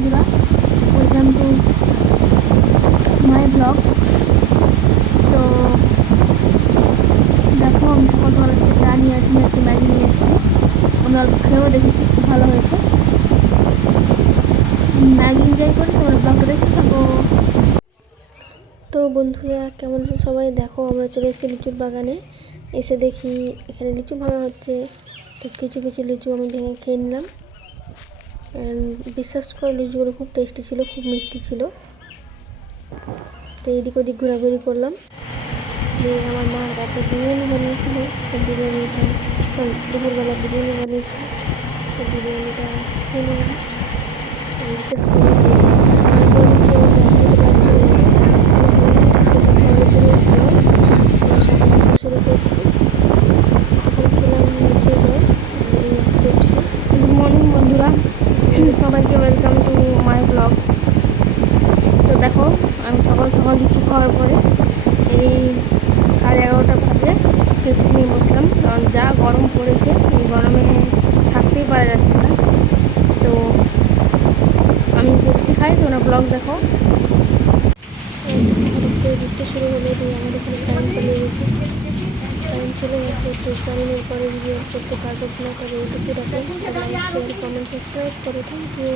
বন্ধুরা, welcome to my blog. তো দেখো, আমি সকাল সকাল আজকে চা নিয়ে আসিনি, আজকে ম্যাগি নিয়ে এসেছি। আমি অল্প খেয়েও দেখেছি, খুব ভালো হয়েছে। ম্যাগি এনজয় করি, তোমরা ব্লগটা দেখতে থাকো। তো বন্ধুরা, কেমন আছে সবাই? দেখো, আমরা চলে এসেছি লিচুর বাগানে। এসে দেখি এখানে লিচু ভাঙা হচ্ছে। তো কিছু কিছু লিচু আমি ভেঙে খেয়ে নিলাম। বিশ্বাস করো, লিচুগুলো খুব টেস্টি ছিল, খুব মিষ্টি ছিল। তো এদিক ওদিক ঘোরাঘুরি করলাম। দিয়ে আমার মা রাতে বিরিয়ানি বানিয়েছিল, তো বিরিয়ানিটা দুপুরবেলা বিরিয়ানি বানিয়েছিল, তো বিরিয়ানিটা খেয়ে নিলাম। বিশেষ করে সকাল করে চলে এসে সকালটা শুরু করছি। তখন খেলাম লিচুর রস, পেপসি। গুড মর্নিং বন্ধুরা, সবাইকে ওয়েলকাম টু মাই ব্লগ। তো দেখো, আমি সকাল সকাল লিচু খাওয়ার পরে এই 11:30 বাজে পেপসি নিয়ে বসলাম, কারণ যা গরম পড়েছে, এই গরমে থাকতেই পারা যাচ্ছে না। তো আমি পেপসি খাই, তোমরা ব্লগ দেখো। বৃষ্টি শুরু হলে দিয়ে আমাদের এখানে কারেন্ট চলে গেছে। কারেন্ট চলে গেছে, তো চ্যানেলের পরে ভিডিও করতে পারবো না, তবে এইটুকু রাখলাম। লাইক শেয়ার কমেন্ট সাবস্ক্রাইব করো, থ্যাংক ইউ।